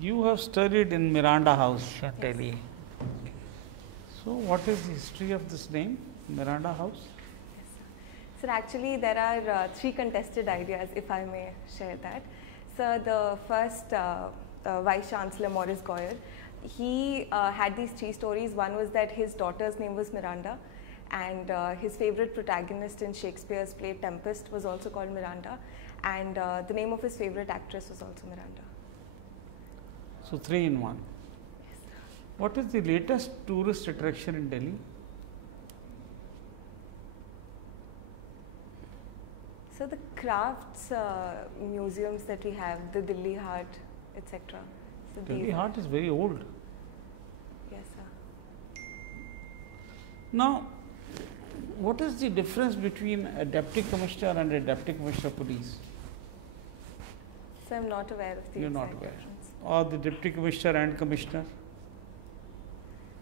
You have studied in Miranda House in Yes. Delhi. So, what is the history of this name, Miranda House? Sir, actually there are three contested ideas, if I may share that. So the first Vice Chancellor Maurice Goyer, he had these three stories. One was that his daughter's name was Miranda, and his favorite protagonist in Shakespeare's play Tempest was also called Miranda, and the name of his favorite actress was also Miranda. So, 3 in 1. What is the latest tourist attraction in Delhi? So the crafts museums that we have, the Delhi Heart, etc. So Delhi these Heart is very old. Yes, sir. Now, what is the difference between a deputy commissioner and a deputy commissioner of police? So I'm not aware of the You are not exact aware. difference. Or the deputy commissioner and commissioner?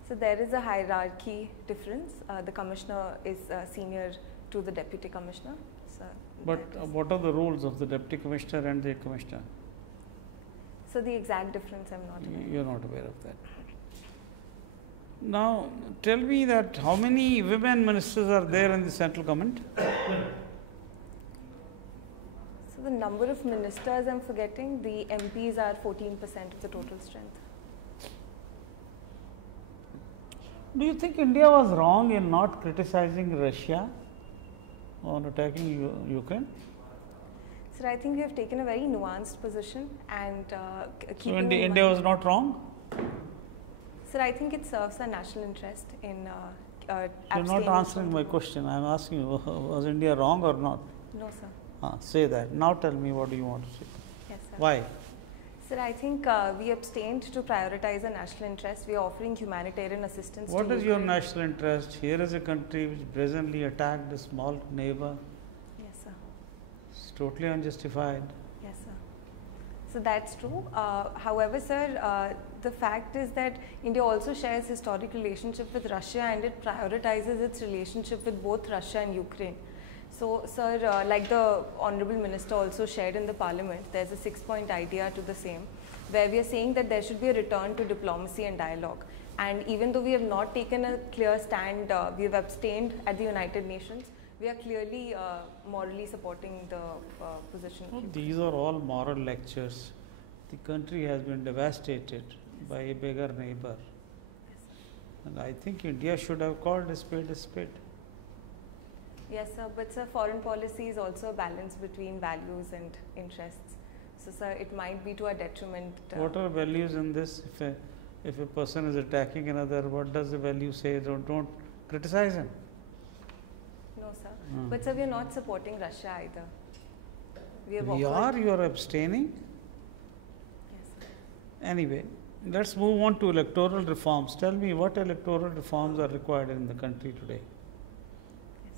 So there is a hierarchy difference. The commissioner is senior to the deputy commissioner. So But that is- what are the roles of the deputy commissioner and the commissioner? so the exact difference I'm not aware. You are not aware of that. Now, tell me that how many women ministers are there in the central government? So the number of ministers I'm forgetting, the MPs are 14% of the total strength. Do you think India was wrong in not criticizing Russia on attacking Ukraine? So I think we have taken a very nuanced position and So, keeping in India mind- was not wrong? Sir, I think it serves our national interest in You are not abstaining answering from- my question. I am asking you, was India wrong or not? No, sir. Say that. Now tell me what do you want to say. Yes, sir. Why? Sir, I think we abstained to prioritize our national interest. We are offering humanitarian assistance. What to is your Ukraine. national interest? Here is a country which brazenly attacked a small neighbor. Yes, sir. It's totally unjustified. Yes, sir. So that's true. However, sir, the fact is that India also shares historic relationship with Russia, and it prioritizes its relationship with both Russia and Ukraine. So, sir, like the Honorable Minister also shared in the Parliament, there's a 6-point idea to the same, where we are saying that there should be a return to diplomacy and dialogue. And even though we have not taken a clear stand, we have abstained at the United Nations, we are clearly morally supporting the position. No, these are all moral lectures. The country has been devastated by a bigger neighbor. And I think India should have called a spade a spade. Yes, sir. But, sir, foreign policy is also a balance between values and interests. So, sir, it might be to our detriment. What are values in this? If a person is attacking another, what does the value say? Don't criticize him. No, sir. Hmm. But, sir, we are not supporting Russia either. We have You are abstaining. Yes, sir. Anyway, let's move on to electoral reforms. Tell me what electoral reforms are required in the country today. Yes,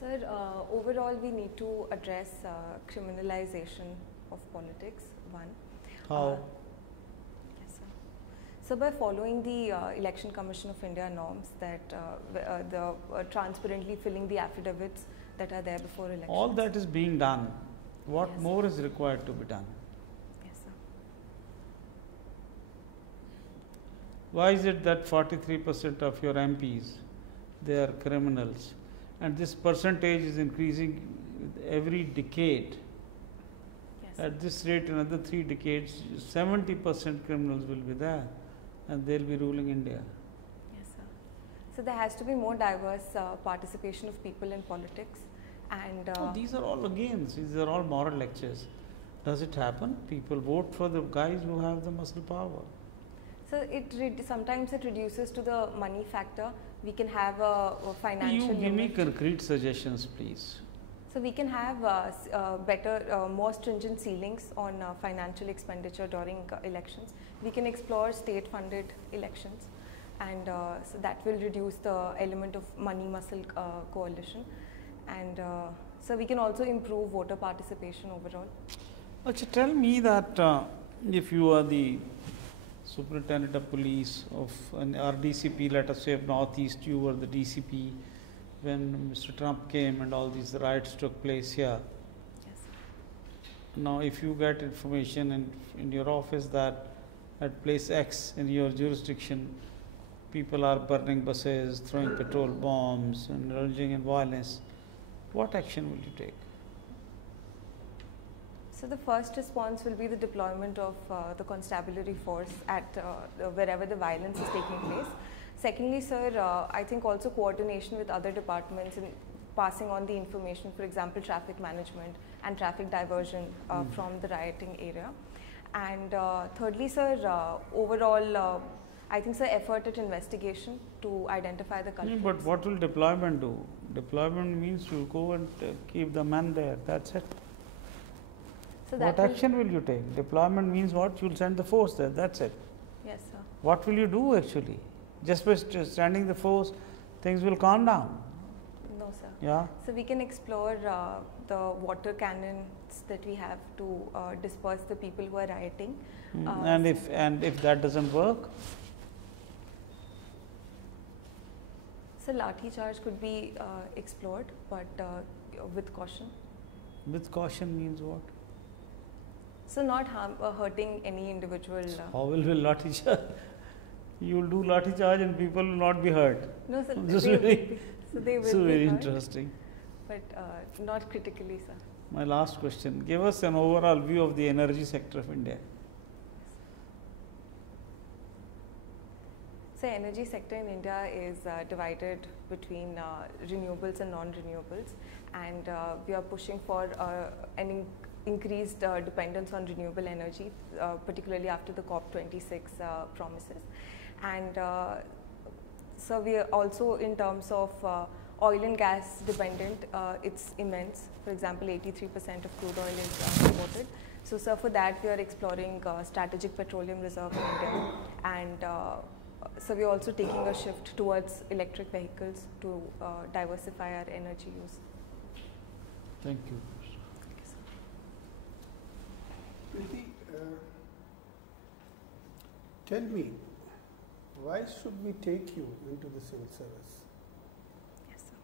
sir. Sir, overall, we need to address criminalization of politics, one. How? Yes, sir. So, by following the Election Commission of India norms that transparently filling the affidavits that are there before elections. All that is being done. What Yes. more is required to be done? Yes, sir. Why is it that 43% of your MPs, they are criminals, and this percentage is increasing with every decade? Yes, sir. At this rate, another 3 decades, 70% criminals will be there, and they'll be ruling India. Yes, sir. So there has to be more diverse participation of people in politics, and Oh, these are all games. These are all moral lectures. Does it happen? People vote for the guys who have the muscle power. so sometimes it reduces to the money factor. We can have a financial You give me limit. concrete suggestions, please. So we can have better, more stringent ceilings on financial expenditure during elections. We can explore state-funded elections, and so that will reduce the element of money muscle coalition. And so we can also improve voter participation overall. Achha, tell me that if you are the superintendent of police of an RDCP, let us say of Northeast, you were the DCP, when Mr. Trump came and all these riots took place here. Yes. Now, if you get information in your office that at place X in your jurisdiction, people are burning buses, throwing petrol bombs, and indulging in violence, what action will you take? So the first response will be the deployment of the constabulary force at wherever the violence is taking place. Secondly, sir, I think also coordination with other departments in passing on the information, for example, traffic management and traffic diversion from the rioting area. And thirdly, sir, overall, I think, sir, effort at investigation to identify the culprits. But what will deployment do? Deployment means you go and keep the man there, that's it. So what action will you take? Deployment means what? You'll send the force there, that's it. Yes, sir. What will you do actually? Just by standing the force, things will calm down. No, sir. Yeah. So we can explore the water cannons that we have to disperse the people who are rioting. And if that doesn't work? So lathi charge could be explored, but with caution. With caution means what? So not hurting any individual. How will lathi charge? You will do lathi charge and people will not be hurt. No, sir. This is very, they will so be very hurt, interesting. but not critically, sir. My last question, give us an overall view of the energy sector of India. So energy sector in India is divided between renewables and non-renewables, and we are pushing for an increased dependence on renewable energy, particularly after the COP26 promises. And so we are also, in terms of oil and gas dependent, it's immense. For example, 83% of crude oil is imported. So, sir, for that we are exploring strategic petroleum reserve in India, and so we are also taking a shift towards electric vehicles to diversify our energy use. Thank you. Preeti, tell me, why should we take you into the civil service? Yes, sir.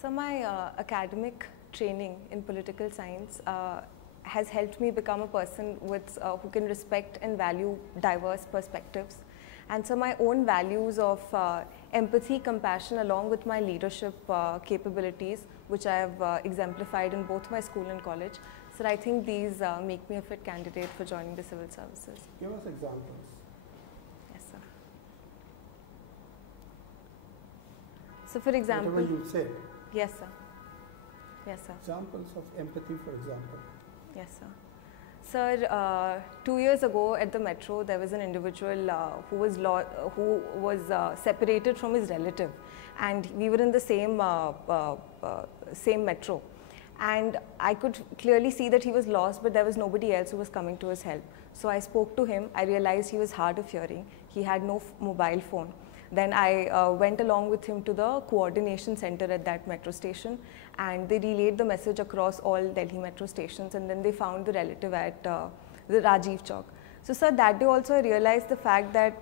So my academic training in political science has helped me become a person with who can respect and value diverse perspectives. And so my own values of empathy, compassion, along with my leadership capabilities, which I have exemplified in both my school and college. So I think these make me a fit candidate for joining the civil services. Give us examples. Yes, sir. So for example, whatever you said. Yes, sir. Yes, sir. Examples of empathy, for example. Yes, sir. Sir, 2 years ago at the metro, there was an individual who was separated from his relative, and we were in the same same metro, and I could clearly see that he was lost, but there was nobody else who was coming to his help. So I spoke to him. I realized he was hard of hearing. He had no mobile phone. Then I went along with him to the coordination center at that metro station, and they relayed the message across all Delhi metro stations, and then they found the relative at the Rajiv Chowk. So, sir, that day also I realized the fact that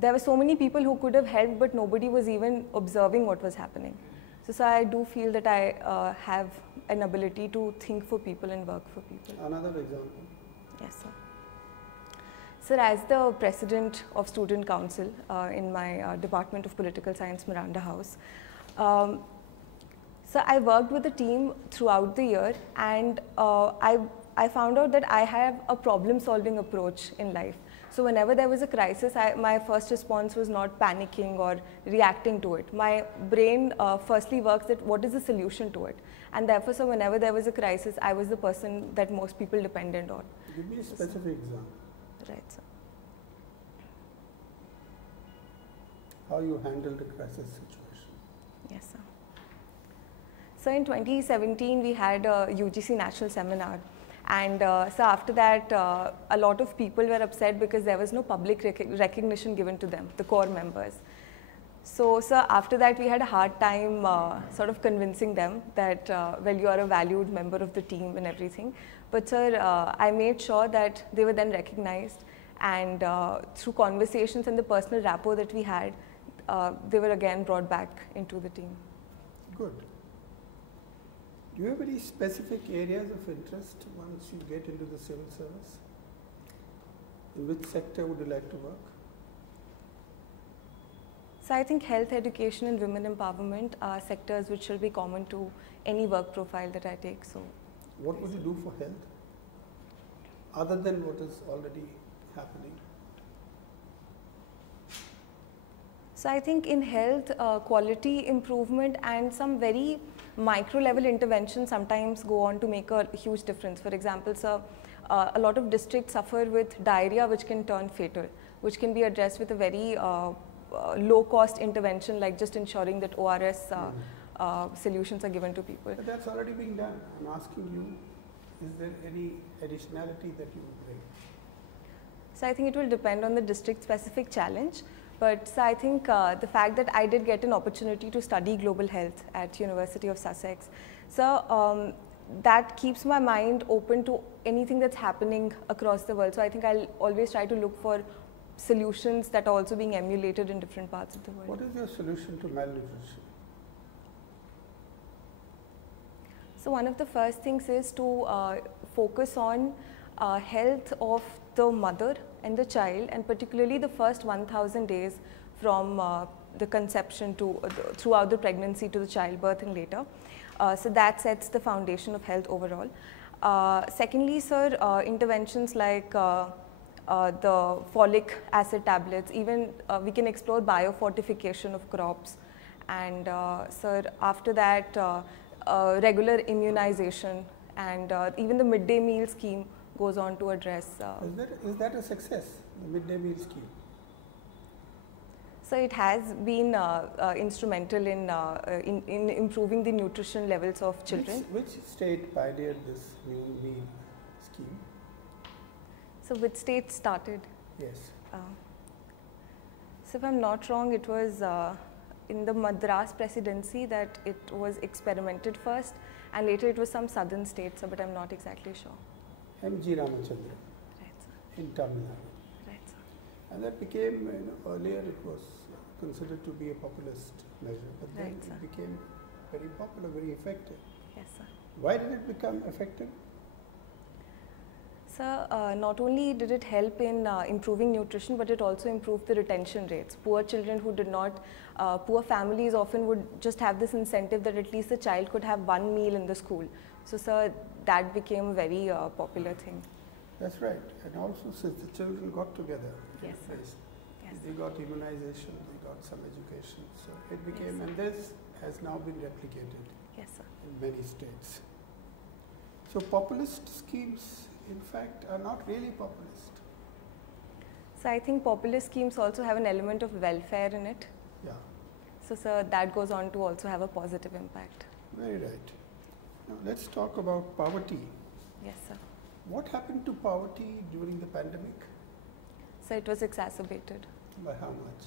there were so many people who could have helped, but nobody was even observing what was happening. So, sir, I do feel that I have an ability to think for people and work for people. Another example. Yes, sir. Sir, as the president of Student Council in my Department of Political Science, Miranda House, so I worked with the team throughout the year, and I found out that I have a problem-solving approach in life. So whenever there was a crisis, my first response was not panicking or reacting to it. My brain firstly works at what is the solution to it, and therefore, so whenever there was a crisis, I was the person that most people depended on. Give me a specific example. Right, sir. How you handled a crisis situation. Yes, sir. So in 2017, we had a UGC national seminar, and so after that, a lot of people were upset because there was no public recognition given to them, the core members. So, sir, after that, we had a hard time sort of convincing them that, well, you are a valued member of the team and everything. But, sir, I made sure that they were then recognized, and through conversations and the personal rapport that we had, they were again brought back into the team. Good. Do you have any specific areas of interest once you get into the civil service? In which sector would you like to work? So I think health, education and women empowerment are sectors which will be common to any work profile that I take. So, what would you do for health? Other than what is already happening? So I think in health, quality improvement and some very micro level interventions sometimes go on to make a huge difference. For example, so, a lot of districts suffer with diarrhea which can turn fatal, which can be addressed with a very low cost intervention like just ensuring that ORS solutions are given to people. But that's already being done. I'm asking you, is there any additionality that you would bring? So I think it will depend on the district specific challenge. But so I think the fact that I did get an opportunity to study global health at University of Sussex, so that keeps my mind open to anything that's happening across the world. So I think I'll always try to look for solutions that are also being emulated in different parts of the world. What is your solution to malnutrition? So one of the first things is to focus on health of the mother and the child, and particularly the first 1000 days from the conception to throughout the pregnancy to the childbirth and later. So that sets the foundation of health overall. Secondly, sir, interventions like the folic acid tablets, even we can explore biofortification of crops, and sir, after that regular immunization, and even the midday meal scheme goes on to address. Is that a success, the midday meal scheme? So it has been instrumental in improving the nutrition levels of children. Which state pioneered this new meal scheme? So which state started? Yes. So if I'm not wrong, it was in the Madras presidency that it was experimented first, and later it was some southern states, but I'm not exactly sure. M.G. Ramachandra. Right, sir. In Tamil Nadu. Right, sir. And that became, earlier it was considered to be a populist measure, but then Right, sir. it became very popular, very effective. Yes, sir. Why did it become effective? So not only did it help in improving nutrition, but it also improved the retention rates. Poor children who did not, poor families often would just have this incentive that at least the child could have one meal in the school. So sir, that became a very popular thing. That's right. And also since the children got together, Yes, sir. Yes. they got immunization, they got some education. So it became, Yes. and this has now been replicated Yes, sir. in many states. So populist schemes, in fact, are not really populist. So I think populist schemes also have an element of welfare in it. Yeah, So sir, that goes on to also have a positive impact. very right. Now let's talk about poverty. Yes, sir. What happened to poverty during the pandemic? So it was exacerbated. By how much?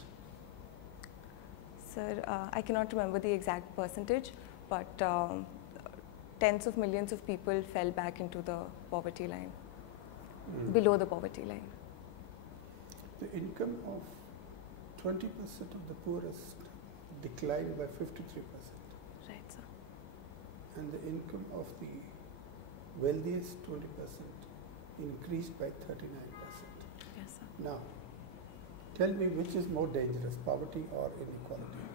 Sir, I cannot remember the exact percentage, but tens of millions of people fell back into the poverty line, below the poverty line. The income of 20% of the poorest declined by 53%, Right, sir. and the income of the wealthiest 20% increased by 39%. Yes, sir. Now, tell me which is more dangerous, poverty or inequality?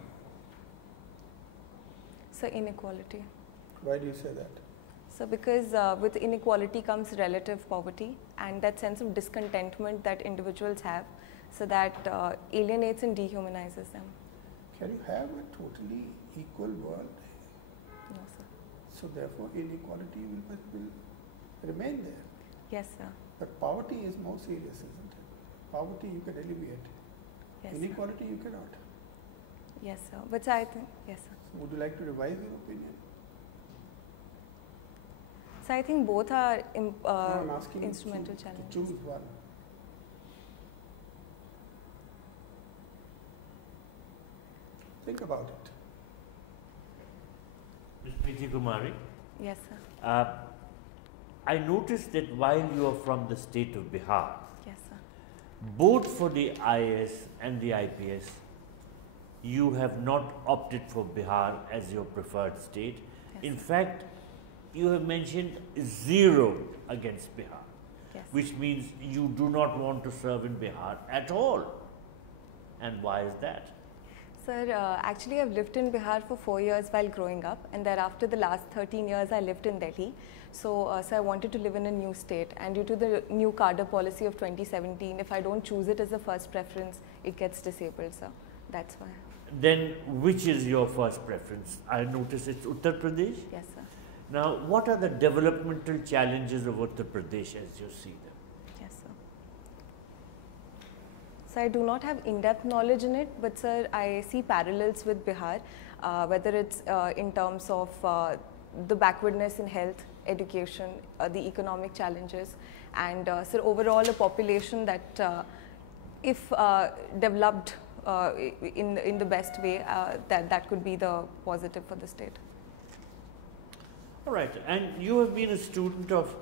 So inequality. Why do you say that? So because with inequality comes relative poverty and that sense of discontentment that individuals have, so that alienates and dehumanizes them. Can you have a totally equal world? No, sir. So therefore inequality will remain there. Yes, sir. But poverty is more serious, isn't it? Poverty you can alleviate. Yes, Inequality you cannot. sir. Yes, sir. But I think, yes, sir. So would you like to revise your opinion? So I think both are No, I'm asking instrumental you to challenges. choose one. Think about it. Ms. Preeti Kumari, Yes, sir. I noticed that while you are from the state of Bihar, Yes, sir. both for the IAS and the IPS, you have not opted for Bihar as your preferred state. Yes. In fact, you have mentioned 0 against Bihar, Yes. which means you do not want to serve in Bihar at all. And why is that? Sir, actually I've lived in Bihar for 4 years while growing up, and thereafter the last 13 years I lived in Delhi. So, I wanted to live in a new state, and due to the new cadre policy of 2017, if I don't choose it as the first preference, it gets disabled, sir. That's why. Then which is your first preference? I notice it's Uttar Pradesh. Yes, sir. Now, what are the developmental challenges of Uttar Pradesh as you see them? Yes, sir. So I do not have in-depth knowledge in it, but sir, I see parallels with Bihar, whether it's in terms of the backwardness in health, education, the economic challenges, and sir, overall a population that if developed in the best way, that could be the positive for the state. All right, and you have been a student of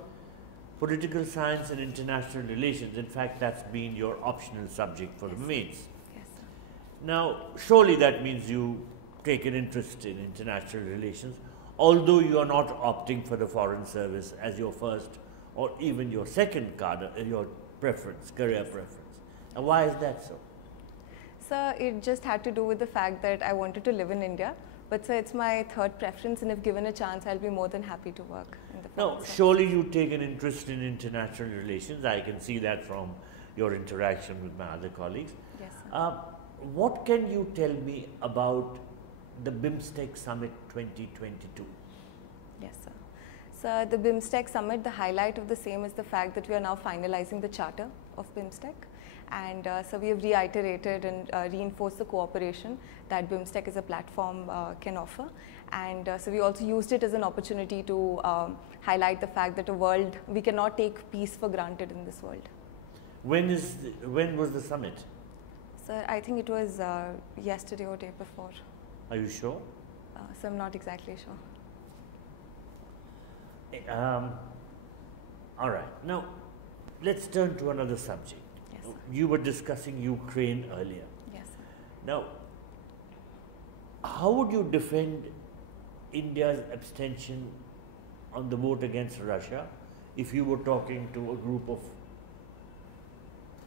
political science and international relations. In fact, that's been your optional subject for the mains. Yes, sir. Now, surely that means you take an interest in international relations, although you are not opting for the foreign service as your first or even your second cadre, your preference, career preference. And why is that so? Sir, it just had to do with the fact that I wanted to live in India. But sir, it's my third preference, and if given a chance, I'll be more than happy to work in the foreign Now, service. surely you take an interest in international relations. I can see that from your interaction with my other colleagues. Yes, sir. What can you tell me about the BIMSTEC Summit 2022? Yes, sir. So the BIMSTEC Summit, the highlight of the same is the fact that we are now finalizing the charter of BIMSTEC. And so we have reiterated and reinforced the cooperation that BIMSTEC as a platform can offer. And so we also used it as an opportunity to highlight the fact that we cannot take peace for granted in this world. When was the summit? So I think it was yesterday or day before. Are you sure? So I'm not exactly sure. All right. Now, let's turn to another subject. Yes, sir. You were discussing Ukraine earlier. Yes, sir. Now, how would you defend India's abstention on the vote against Russia if you were talking to a group of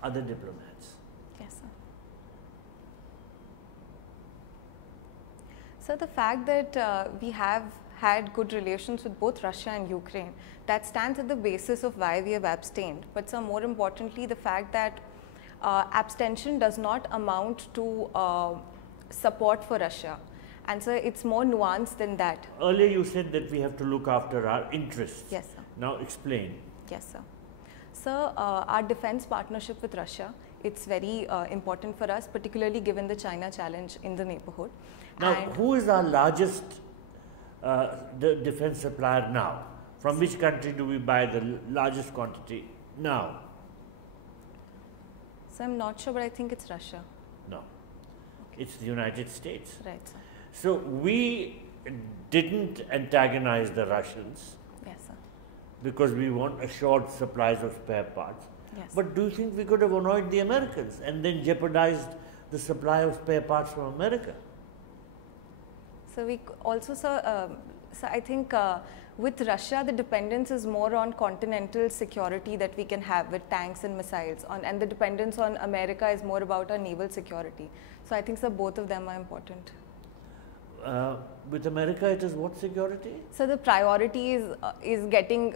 other diplomats? Yes, sir. So the fact that we have had good relations with both Russia and Ukraine, that stands at the basis of why we have abstained. But sir, more importantly, the fact that abstention does not amount to support for Russia. And so it's more nuanced than that. Earlier you said that we have to look after our interests. Yes, sir. Now explain. Yes, sir. So our defense partnership with Russia, it's very important for us, particularly given the China challenge in the neighborhood. Now, And who is our largest defense supplier now? From which country do we buy the largest quantity now? so I'm not sure, but I think it's Russia. No, it's the United States. Right, sir. So we didn't antagonize the Russians Yes, sir. because we want assured supplies of spare parts. Yes. But do you think we could have annoyed the Americans and then jeopardized the supply of spare parts from America? So we also, sir, so I think with Russia, the dependence is more on continental security that we can have with tanks and missiles, and the dependence on America is more about our naval security. So I think, sir, both of them are important. With America, it is what security? So the priority is getting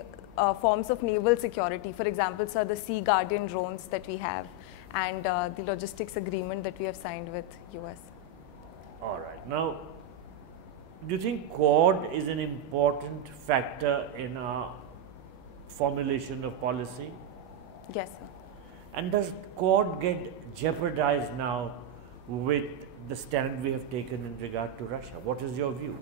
forms of naval security. For example, sir, the Sea Guardian drones that we have, and the logistics agreement that we have signed with US. All right. Now, do you think Quad is an important factor in our formulation of policy? Yes, sir. And does Quad get jeopardized now with the stand we have taken in regard to Russia? What is your view?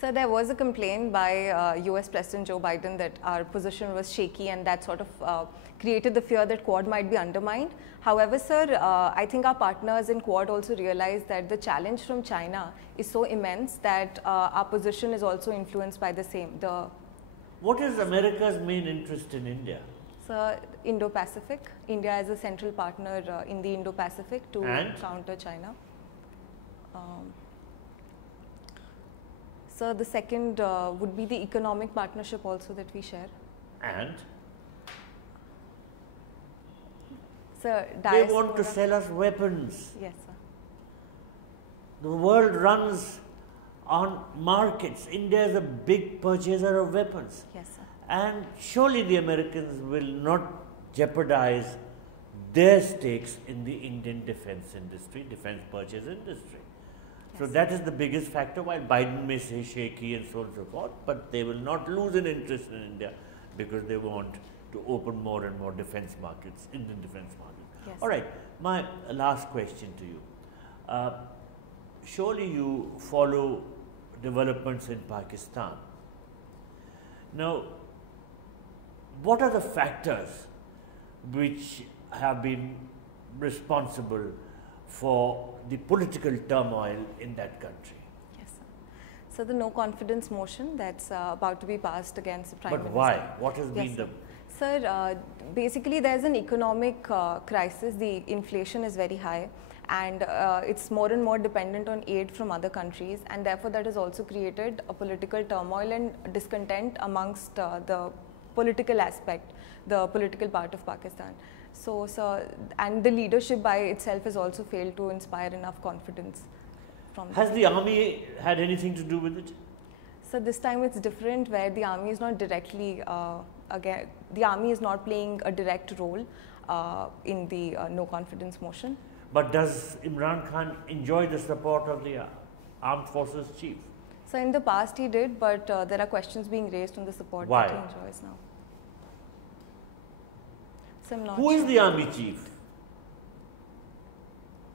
So there was a complaint by US President Joe Biden that our position was shaky, and that sort of created the fear that Quad might be undermined. However, sir, I think our partners in Quad also realize that the challenge from China is so immense that our position is also influenced by the same. What is America's main interest in India? So Indo-Pacific, India is a central partner in the Indo-Pacific to counter China. So the second would be the economic partnership also that we share. And So they want to diaspora- sell us weapons. Yes, sir. The world runs on markets. India is a big purchaser of weapons. Yes, sir. And surely the Americans will not jeopardize their stakes in the Indian defense industry, defense purchase industry. So Yes. that is the biggest factor, while Biden may say shaky and so on and so forth, but they will not lose an interest in India because they want to open more and more defense markets, Indian defense markets. Yes. All right, my last question to you. Surely you follow developments in Pakistan. Now, what are the factors which have been responsible for the political turmoil in that country? Yes, sir. So the no confidence motion that's about to be passed against the Prime But Minister. why? What has Yes, been sir. the... Sir, basically there's an economic crisis. The inflation is very high, and it's more and more dependent on aid from other countries, and therefore that has also created a political turmoil and discontent amongst the political aspect, the political part of Pakistan. So, and the leadership by itself has also failed to inspire enough confidence from Has the army had anything to do with it? So this time it's different, where the army is not directly, again, the army is not playing a direct role in the no confidence motion. But does Imran Khan enjoy the support of the armed forces chief? So in the past he did, but there are questions being raised on the support Why? that he enjoys now. So I'm not Who is sure. the army chief?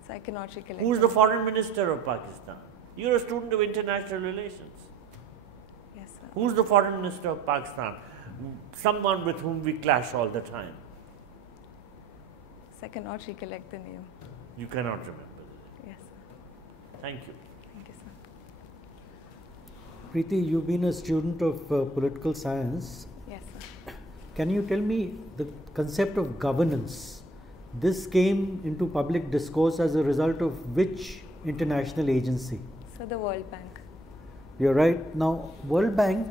So I cannot recollect. Who is the foreign minister of Pakistan? You're a student of international relations. Yes, sir. Who's the foreign minister of Pakistan? Someone with whom we clash all the time. So I cannot recollect the name. You cannot remember. Yes, sir. Thank you. Thank you, sir. Preeti, you've been a student of political science. Yes, sir. Can you tell me the concept of governance? This came into public discourse as a result of which international agency? So the World Bank. You're right. Now, World Bank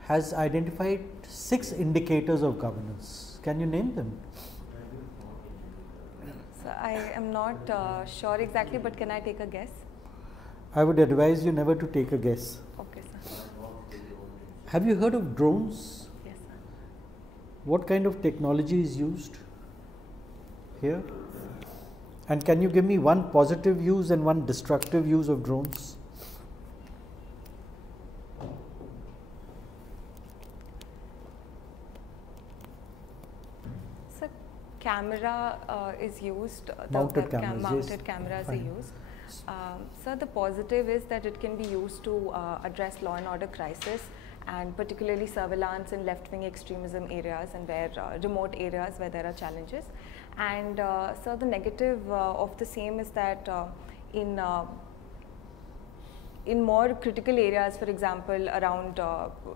has identified 6 indicators of governance. Can you name them? So I am not sure exactly, but can I take a guess? I would advise you never to take a guess. Okay, sir. Have you heard of drones? Yes, sir. What kind of technology is used here? And can you give me one positive use and one destructive use of drones? So camera is used. The Mounted webcam cameras, mounted yes. cameras Fine. are used. So the positive is that it can be used to address law and order crisis, and particularly surveillance in left-wing extremism areas and where remote areas where there are challenges. And so the negative of the same is that in more critical areas, for example, around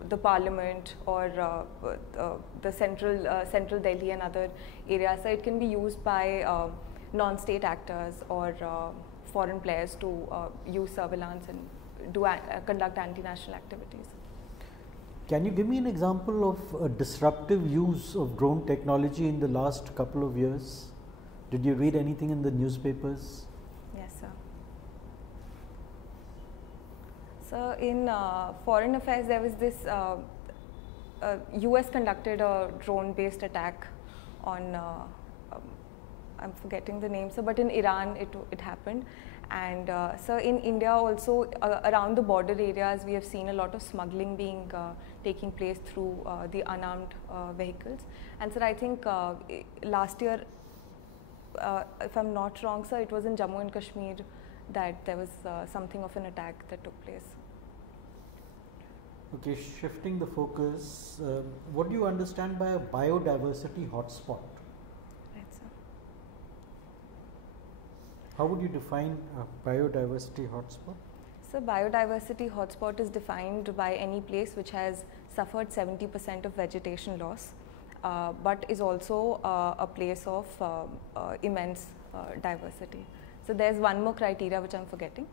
the parliament or the central Delhi and other areas, so it can be used by non-state actors or foreign players to use surveillance and conduct anti-national activities. Can you give me an example of a disruptive use of drone technology in the last couple of years? Did you read anything in the newspapers? Yes, sir. So in foreign affairs, there was this US conducted a drone-based attack on, I'm forgetting the name, so but in Iran it happened. And so in India also, around the border areas, we have seen a lot of smuggling being taking place through the unarmed vehicles. And so I think last year, if I'm not wrong, sir, it was in Jammu and Kashmir that there was something of an attack that took place. Okay, shifting the focus, what do you understand by a biodiversity hotspot? Right, sir. How would you define a biodiversity hotspot? So biodiversity hotspot is defined by any place which has suffered 70% of vegetation loss, but is also a place of immense diversity. So there's one more criteria which I'm forgetting.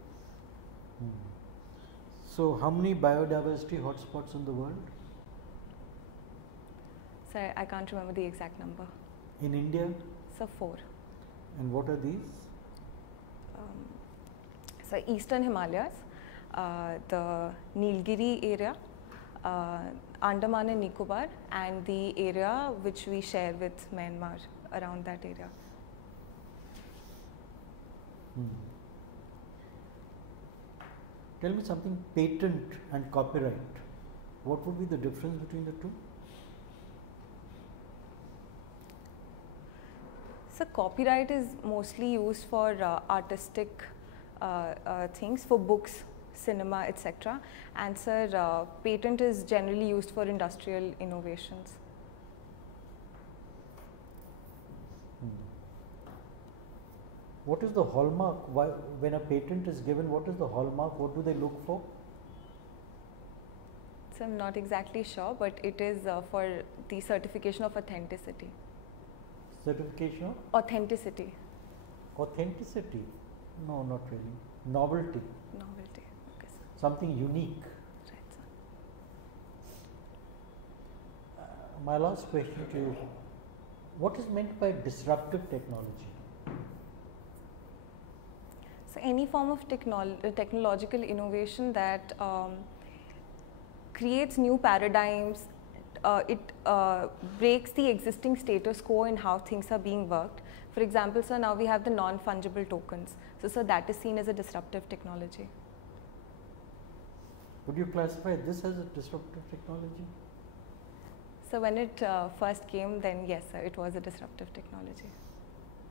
So how many biodiversity hotspots in the world? So I can't remember the exact number. In India? So 4. And what are these? So Eastern Himalayas, the Nilgiri area, Andaman and Nicobar, and the area which we share with Myanmar, around that area. Tell me something, patent and copyright. What would be the difference between the two? So copyright is mostly used for artistic things, for books, cinema, etc. And sir, patent is generally used for industrial innovations. What is the hallmark? Why, when a patent is given, what is the hallmark? What do they look for? So I'm not exactly sure, but it is for the certification of authenticity. Certification of? Authenticity. Authenticity? No, not really. Novelty. Novelty. Okay, sir. Something unique. Right, sir. My last question to you, what is meant by disruptive technology? So any form of technological innovation that creates new paradigms, it breaks the existing status quo in how things are being worked. For example, sir, now we have the non-fungible tokens. So, sir, that is seen as a disruptive technology. Would you classify this as a disruptive technology? So, when it first came, then yes, sir, it was a disruptive technology.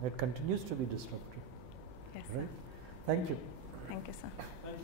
It continues to be disruptive. Yes, right? sir. Thank you. Thank you, sir.